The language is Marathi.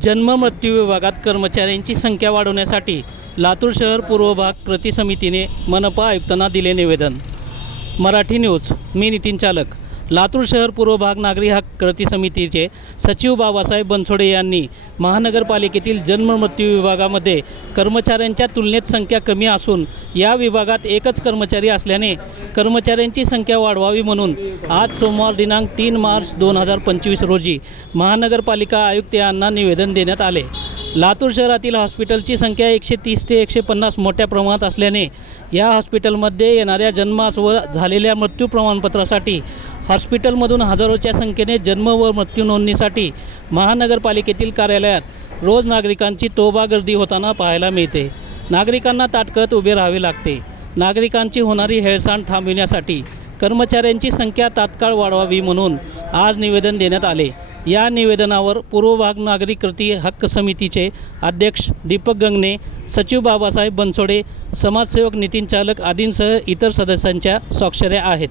जन्ममृत्यू विभागात कर्मचाऱ्यांची संख्या वाढवण्यासाठी लातूर शहर पूर्व भाग कृती समितीने मनपा आयुक्तांना दिले निवेदन. मराठी न्यूज मी नितीन चालक. लातूर शहर पूर्व भाग नागरी हक कृती समितीचे सचिव बाबासाहेब बनसोडे यांनी महानगरपालिकेतील जन्ममृत्यू विभागामध्ये कर्मचाऱ्यांच्या तुलनेत संख्या कमी असून या विभागात एकच कर्मचारी असल्याने कर्मचाऱ्यांची संख्या वाढवावी म्हणून आज सोमवार दिनांक तीन मार्च दोन हजार पंचवीस रोजी महानगरपालिका आयुक्त यांना निवेदन देण्यात आले. लातूर शहरातील हॉस्पिटलची संख्या एकशे तीस ते एकशे पन्नास मोठ्या प्रमाणात असल्याने या हॉस्पिटलमध्ये येणाऱ्या जन्मास व झालेल्या मृत्यू प्रमाणपत्रासाठी हॉस्पिटलमधून हजारोच्या संख्येने जन्म व मृत्यू नोंदणीसाठी महानगरपालिकेतील कार्यालयात रोज नागरिकांची तोबा गर्दी होताना पाहायला मिळते. नागरिकांना ताटकळत उभे राहावे लागते. नागरिकांची होणारी हेळसांड थांबविण्यासाठी कर्मचाऱ्यांची संख्या तात्काळ वाढवावी म्हणून आज निवेदन देण्यात आले. या निवेदनावर पूर्व भाग नागरिक कृती हक्क समितीचे अध्यक्ष दीपक गंगणे सचिव बाबासाहेब बनसोडे समाजसेवक नितीन चालक आदींसह इतर सदस्यांच्या स्वाक्षऱ्या आहेत.